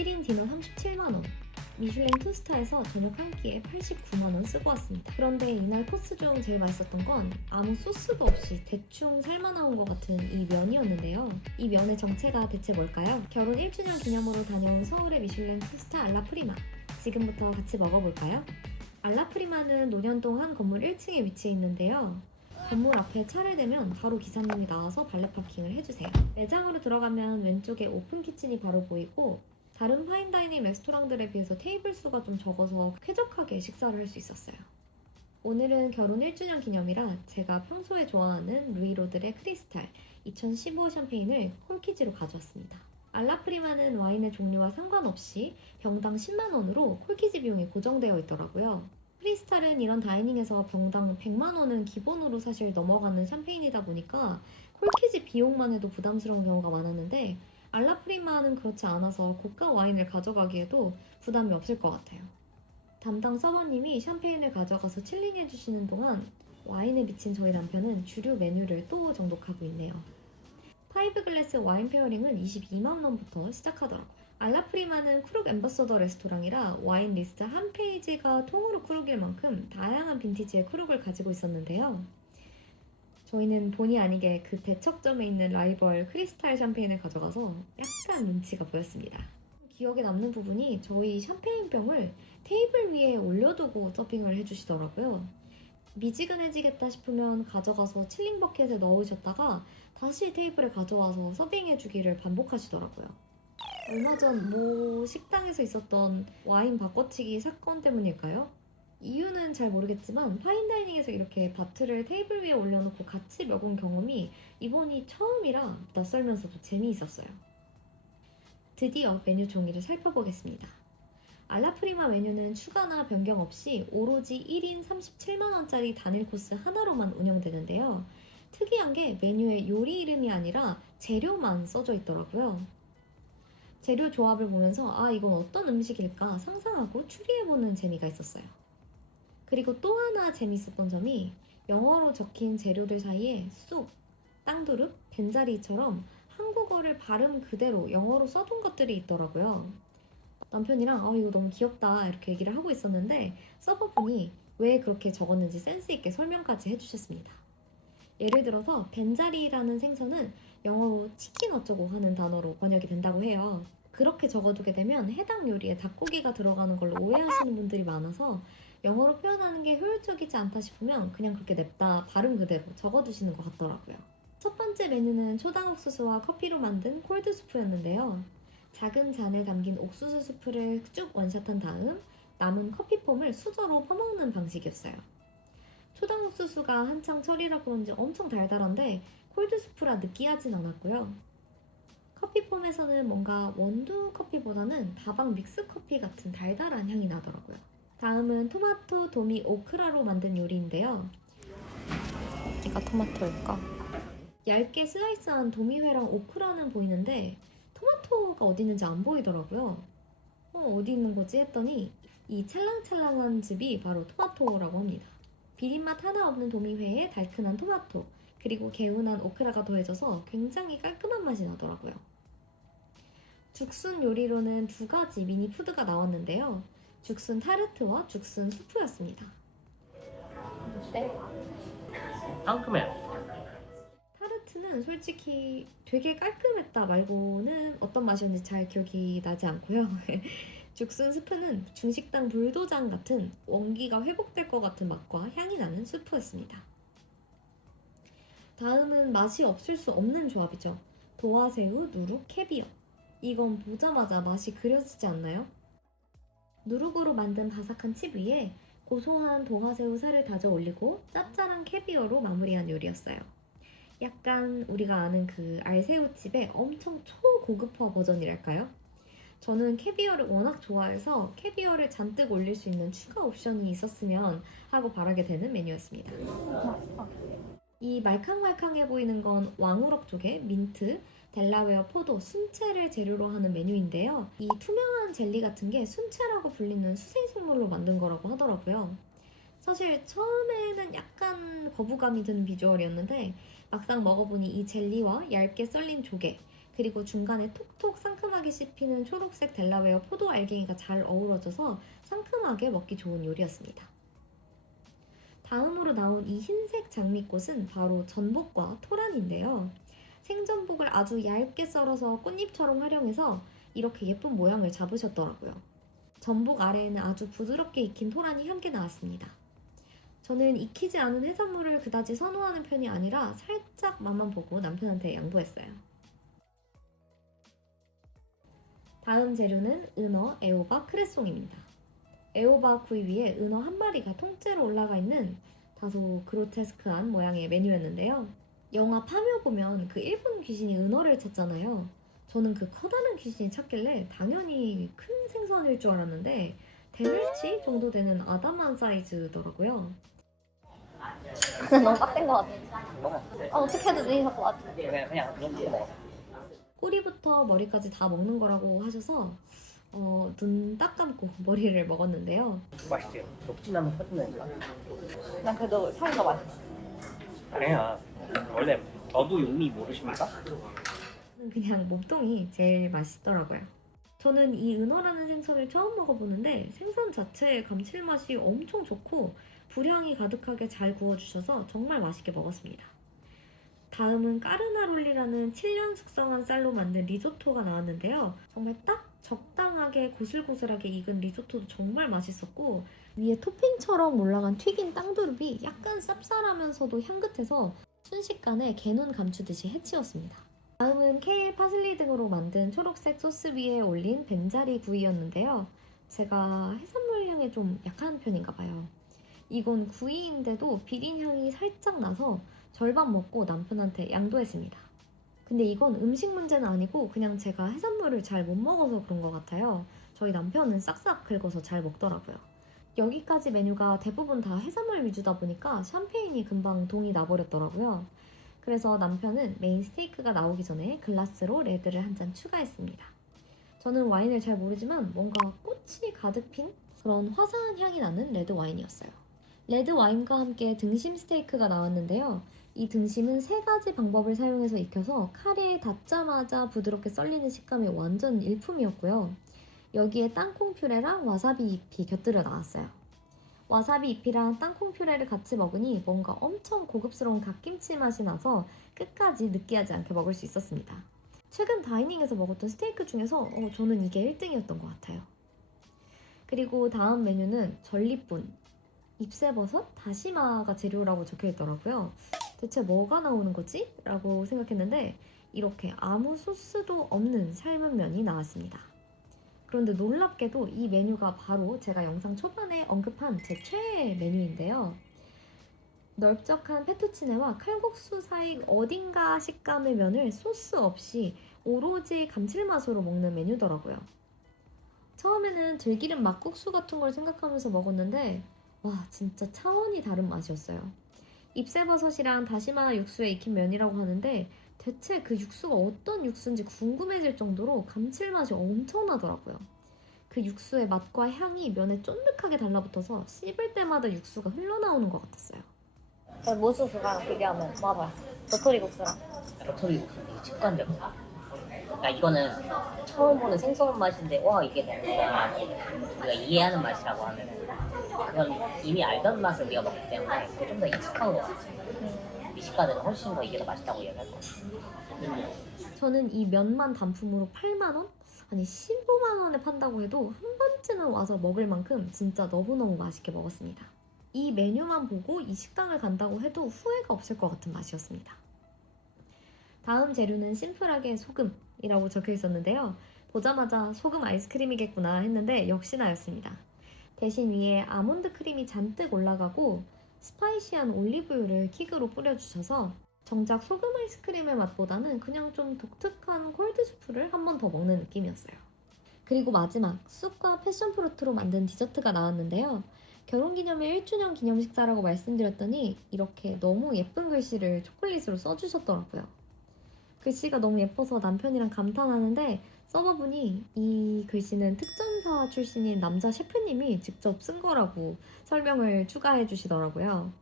1인 디너 37만원, 미슐랭 투스타에서 저녁 한 끼에 89만원 쓰고 왔습니다. 그런데 이날 코스 중 제일 맛있었던 건 아무 소스도 없이 대충 삶아 나온 것 같은 이 면이었는데요. 이 면의 정체가 대체 뭘까요? 결혼 1주년 기념으로 다녀온 서울의 미슐랭 투스타 알라프리마. 지금부터 같이 먹어볼까요? 알라프리마는 논현동 한 건물 1층에 위치해 있는데요. 건물 앞에 차를 대면 바로 기사님이 나와서 발레 파킹을 해주세요. 매장으로 들어가면 왼쪽에 오픈 키친이 바로 보이고 다른 파인다이닝 레스토랑들에 비해서 테이블 수가 좀 적어서 쾌적하게 식사를 할 수 있었어요. 오늘은 결혼 1주년 기념이라 제가 평소에 좋아하는 루이로들의 크리스탈 2015 샴페인을 콜키지로 가져왔습니다. 알라프리마는 와인의 종류와 상관없이 병당 10만원으로 콜키지 비용이 고정되어 있더라고요. 크리스탈은 이런 다이닝에서 병당 100만원은 기본으로 사실 넘어가는 샴페인이다 보니까 콜키지 비용만 해도 부담스러운 경우가 많았는데 알라프리마는 그렇지 않아서 고가 와인을 가져가기에도 부담이 없을 것 같아요. 담당 서버님이 샴페인을 가져가서 칠링해주시는 동안 와인에 미친 저희 남편은 주류 메뉴를 또 정독하고 있네요. 파이브 글래스 와인 페어링은 22만원부터 시작하더라고요. 알라프리마는 크룩 앰버서더 레스토랑이라 와인 리스트 한 페이지가 통으로 크룩일 만큼 다양한 빈티지의 크룩을 가지고 있었는데요. 저희는 본의 아니게 그 대척점에 있는 라이벌 크리스탈 샴페인을 가져가서 약간 눈치가 보였습니다. 기억에 남는 부분이 저희 샴페인병을 테이블 위에 올려두고 서빙을 해주시더라고요. 미지근해지겠다 싶으면 가져가서 칠링 버켓에 넣으셨다가 다시 테이블에 가져와서 서빙해주기를 반복하시더라고요. 얼마 전 모 식당에서 있었던 와인 바꿔치기 사건 때문일까요? 이유는 잘 모르겠지만 파인다이닝에서 이렇게 바트를 테이블 위에 올려놓고 같이 먹은 경험이 이번이 처음이라 낯설면서도 재미있었어요. 드디어 메뉴 종이를 살펴보겠습니다. 알라프리마 메뉴는 추가나 변경 없이 오로지 1인 37만원짜리 단일 코스 하나로만 운영되는데요. 특이한 게 메뉴에 요리 이름이 아니라 재료만 써져 있더라고요. 재료 조합을 보면서 이건 어떤 음식일까 상상하고 추리해보는 재미가 있었어요. 그리고 또 하나 재밌었던 점이 영어로 적힌 재료들 사이에 쑥, 땅두릅, 벤자리처럼 한국어를 발음 그대로 영어로 써둔 것들이 있더라고요. 남편이랑 이거 너무 귀엽다 이렇게 얘기를 하고 있었는데 서버분이 왜 그렇게 적었는지 센스 있게 설명까지 해주셨습니다. 예를 들어서 벤자리라는 생선은 영어로 치킨 어쩌고 하는 단어로 번역이 된다고 해요. 그렇게 적어두게 되면 해당 요리에 닭고기가 들어가는 걸로 오해하시는 분들이 많아서 영어로 표현하는 게 효율적이지 않다 싶으면 그냥 그렇게 냅다 발음 그대로 적어두시는 것 같더라고요. 첫 번째 메뉴는 초당 옥수수와 커피로 만든 콜드 수프였는데요. 작은 잔에 담긴 옥수수 수프를 쭉 원샷한 다음 남은 커피폼을 수저로 퍼먹는 방식이었어요. 초당 옥수수가 한창 철이라 그런지 엄청 달달한데 콜드 수프라 느끼하진 않았고요. 커피폼에서는 뭔가 원두 커피보다는 다방 믹스 커피 같은 달달한 향이 나더라고요. 다음은 토마토 도미 오크라로 만든 요리인데요. 어디가 토마토일까? 얇게 슬라이스한 도미회랑 오크라는 보이는데 토마토가 어디 있는지 안 보이더라고요. 어디 있는 거지 했더니 이 찰랑찰랑한 즙이 바로 토마토라고 합니다. 비린맛 하나 없는 도미회에 달큰한 토마토, 그리고 개운한 오크라가 더해져서 굉장히 깔끔한 맛이 나더라고요. 죽순 요리로는 두 가지 미니 푸드가 나왔는데요. 죽순 타르트와 죽순 수프였습니다. 어때? 깔끔해. 타르트는 솔직히 되게 깔끔했다 말고는 어떤 맛이었는지 잘 기억이 나지 않고요. 죽순 스프는 중식당 불도장 같은 원기가 회복될 것 같은 맛과 향이 나는 수프였습니다. 다음은 맛이 없을 수 없는 조합이죠. 도화새우, 누룩, 캐비어. 이건 보자마자 맛이 그려지지 않나요? 누룩으로 만든 바삭한 칩 위에 고소한 도화새우 살을 다져 올리고 짭짤한 캐비어로 마무리한 요리였어요. 약간 우리가 아는 그 알새우칩의 엄청 초고급화 버전이랄까요? 저는 캐비어를 워낙 좋아해서 캐비어를 잔뜩 올릴 수 있는 추가 옵션이 있었으면 하고 바라게 되는 메뉴였습니다. 이 말캉말캉해 보이는 건 왕우럭 조개, 민트, 델라웨어 포도, 순채를 재료로 하는 메뉴인데요. 이 투명한 젤리 같은 게 순채라고 불리는 수생식물로 만든 거라고 하더라고요. 사실 처음에는 약간 거부감이 드는 비주얼이었는데 막상 먹어보니 이 젤리와 얇게 썰린 조개, 그리고 중간에 톡톡 상큼하게 씹히는 초록색 델라웨어 포도 알갱이가 잘 어우러져서 상큼하게 먹기 좋은 요리였습니다. 다음으로 나온 이 흰색 장미꽃은 바로 전복과 토란인데요. 생전복을 아주 얇게 썰어서 꽃잎처럼 활용해서 이렇게 예쁜 모양을 잡으셨더라고요. 전복 아래에는 아주 부드럽게 익힌 토란이 함께 나왔습니다. 저는 익히지 않은 해산물을 그다지 선호하는 편이 아니라 살짝 맛만 보고 남편한테 양보했어요. 다음 재료는 은어, 애호박, 크레송입니다. 애호박 구이 위에 은어 한 마리가 통째로 올라가 있는 다소 그로테스크한 모양의 메뉴였는데요. 영화 파묘 보면 그 일본 귀신이 은어를 찾잖아요. 저는 그 커다란 귀신이 찾길래 당연히 큰 생선일 줄 알았는데 대멸치 정도 되는 아담한 사이즈더라고요. 너무 빡센 것 같아. 먹어. 어떻게 해도 눈이 자꾸 왔 그냥 그런 거 먹어. 꼬리부터 머리까지 다 먹는 거라고 하셔서 눈 딱 감고 머리를 먹었는데요. 맛있지? 녹진하면 터진다니까. 난 그래도 살이 더 맛있어. 아니야. 원래 저도 요미 모르십니까? 그냥 몸통이 제일 맛있더라고요. 저는 이 은어라는 생선을 처음 먹어보는데 생선 자체의 감칠맛이 엄청 좋고 불향이 가득하게 잘 구워주셔서 정말 맛있게 먹었습니다. 다음은 까르나롤리라는 7년 숙성한 쌀로 만든 리조토가 나왔는데요. 정말 딱 적당하게 고슬고슬하게 익은 리조토도 정말 맛있었고 위에 토핑처럼 올라간 튀긴 땅두릅이 약간 쌉쌀하면서도 향긋해서 순식간에 개눈 감추듯이 해치웠습니다. 다음은 케일, 파슬리 등으로 만든 초록색 소스 위에 올린 벤자리 구이였는데요. 제가 해산물 향에 좀 약한 편인가 봐요. 이건 구이인데도 비린 향이 살짝 나서 절반 먹고 남편한테 양도했습니다. 근데 이건 음식 문제는 아니고 그냥 제가 해산물을 잘 못 먹어서 그런 것 같아요. 저희 남편은 싹싹 긁어서 잘 먹더라고요. 여기까지 메뉴가 대부분 다 해산물 위주다 보니까 샴페인이 금방 동이 나버렸더라고요. 그래서 남편은 메인 스테이크가 나오기 전에 글라스로 레드를 한 잔 추가했습니다. 저는 와인을 잘 모르지만 뭔가 꽃이 가득 핀 그런 화사한 향이 나는 레드 와인이었어요. 레드 와인과 함께 등심 스테이크가 나왔는데요. 이 등심은 3가지 방법을 사용해서 익혀서 카레에 닿자마자 부드럽게 썰리는 식감이 완전 일품이었고요. 여기에 땅콩 퓨레랑 와사비 잎이 곁들여 나왔어요. 와사비 잎이랑 땅콩 퓨레를 같이 먹으니 뭔가 엄청 고급스러운 갓김치 맛이 나서 끝까지 느끼하지 않게 먹을 수 있었습니다. 최근 다이닝에서 먹었던 스테이크 중에서 저는 이게 1등이었던 것 같아요. 그리고 다음 메뉴는 전리뿐, 잎새버섯, 다시마가 재료라고 적혀있더라고요. 대체 뭐가 나오는 거지? 라고 생각했는데 이렇게 아무 소스도 없는 삶은 면이 나왔습니다. 그런데 놀랍게도 이 메뉴가 바로 제가 영상 초반에 언급한 제 최애 메뉴인데요. 넓적한 페투치네와 칼국수 사이 어딘가 식감의 면을 소스 없이 오로지 감칠맛으로 먹는 메뉴더라고요. 처음에는 들기름 막국수 같은 걸 생각하면서 먹었는데 와 진짜 차원이 다른 맛이었어요. 잎새버섯이랑 다시마 육수에 익힌 면이라고 하는데 대체 그 육수가 어떤 육수인지 궁금해질 정도로 감칠맛이 엄청나더라고요. 그 육수의 맛과 향이 면에 쫀득하게 달라붙어서 씹을 때마다 육수가 흘러나오는 것 같았어요. 무수 그거랑 비교하면 뭐가 맛있어? 도토리 국수랑. 도토리 이게 직관적이야. 그러니까 이거는 처음 보는 생소한 맛인데 와 이게 뭔가 우리가 이해하는 맛이라고 하면은 그건 이미 알던 맛을 우리가 먹기 때문에 그게 좀 더 익숙한 것 같아. 미식가들은 훨씬 더 이게 더 맛있다고 얘기할 것 같아. 저는 이 면만 단품으로 8만 원? 아니 15만 원에 판다고 해도 한 번쯤은 와서 먹을 만큼 진짜 너무너무 맛있게 먹었습니다. 이 메뉴만 보고 이 식당을 간다고 해도 후회가 없을 것 같은 맛이었습니다. 다음 재료는 심플하게 소금이라고 적혀 있었는데요. 보자마자 소금 아이스크림이겠구나 했는데 역시나였습니다. 대신 위에 아몬드 크림이 잔뜩 올라가고 스파이시한 올리브유를 킥으로 뿌려주셔서 정작 소금 아이스크림의 맛보다는 그냥 좀 독특한 콜드스프를 한 번 더 먹는 느낌이었어요. 그리고 마지막 쑥과 패션프루트로 만든 디저트가 나왔는데요. 결혼기념일 1주년 기념 식사라고 말씀드렸더니 이렇게 너무 예쁜 글씨를 초콜릿으로 써주셨더라고요. 글씨가 너무 예뻐서 남편이랑 감탄하는데 써봐보니 이 글씨는 특전사 출신인 남자 셰프님이 직접 쓴 거라고 설명을 추가해 주시더라고요.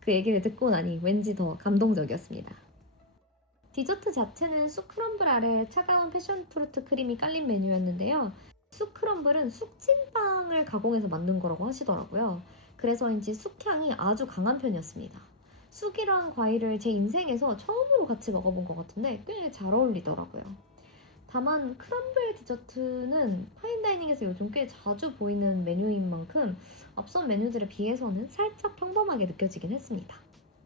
그 얘기를 듣고 나니 왠지 더 감동적이었습니다. 디저트 자체는 쑥 크럼블 아래에 차가운 패션프루트 크림이 깔린 메뉴였는데요. 쑥 크럼블은 쑥찐빵을 가공해서 만든 거라고 하시더라고요. 그래서인지 쑥향이 아주 강한 편이었습니다. 쑥이랑 과일을 제 인생에서 처음으로 같이 먹어본 것 같은데 꽤 잘 어울리더라고요. 다만 크럼블 디저트는 파인다이닝에서 요즘 꽤 자주 보이는 메뉴인 만큼 앞선 메뉴들에 비해서는 살짝 평범하게 느껴지긴 했습니다.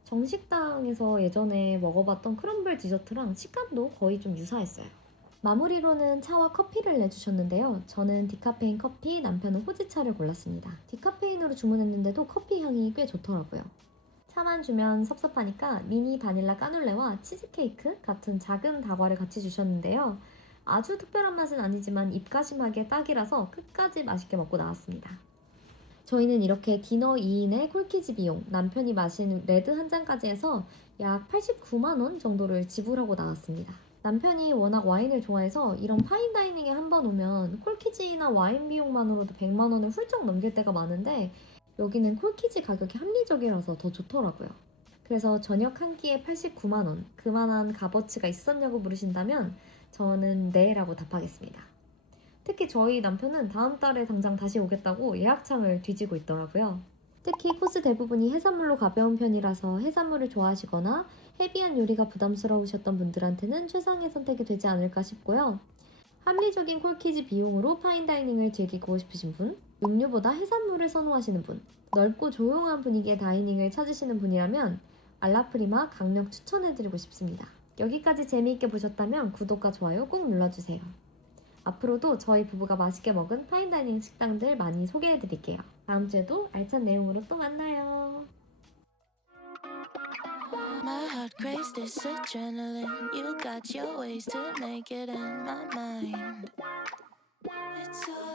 정식당에서 예전에 먹어봤던 크럼블 디저트랑 식감도 거의 좀 유사했어요. 마무리로는 차와 커피를 내주셨는데요. 저는 디카페인 커피, 남편은 호지차를 골랐습니다. 디카페인으로 주문했는데도 커피 향이 꽤 좋더라고요. 차만 주면 섭섭하니까 미니 바닐라 까눌레와 치즈케이크 같은 작은 다과를 같이 주셨는데요. 아주 특별한 맛은 아니지만 입가심하기에 딱이라서 끝까지 맛있게 먹고 나왔습니다. 저희는 이렇게 디너 2인의 콜키지 비용, 남편이 마신 레드 한 잔까지 해서 약 89만 원 정도를 지불하고 나왔습니다. 남편이 워낙 와인을 좋아해서 이런 파인다이닝에 한 번 오면 콜키지나 와인 비용만으로도 100만 원을 훌쩍 넘길 때가 많은데 여기는 콜키지 가격이 합리적이라서 더 좋더라고요. 그래서 저녁 한 끼에 89만 원, 그만한 값어치가 있었냐고 물으신다면 저는 네라고 답하겠습니다. 특히 저희 남편은 다음 달에 당장 다시 오겠다고 예약창을 뒤지고 있더라고요. 특히 코스 대부분이 해산물로 가벼운 편이라서 해산물을 좋아하시거나 헤비한 요리가 부담스러우셨던 분들한테는 최상의 선택이 되지 않을까 싶고요. 합리적인 콜키지 비용으로 파인다이닝을 즐기고 싶으신 분, 육류보다 해산물을 선호하시는 분, 넓고 조용한 분위기의 다이닝을 찾으시는 분이라면 알라프리마 강력 추천해드리고 싶습니다. 여기까지 재미있게 보셨다면 구독과 좋아요 꼭 눌러주세요. 앞으로도 저희 부부가 맛있게 먹은 파인다이닝 식당들 많이 소개해드릴게요. 다음 주에도 알찬 내용으로 또 만나요. My heart craves this adrenaline. You got your ways to make it in my mind. It's all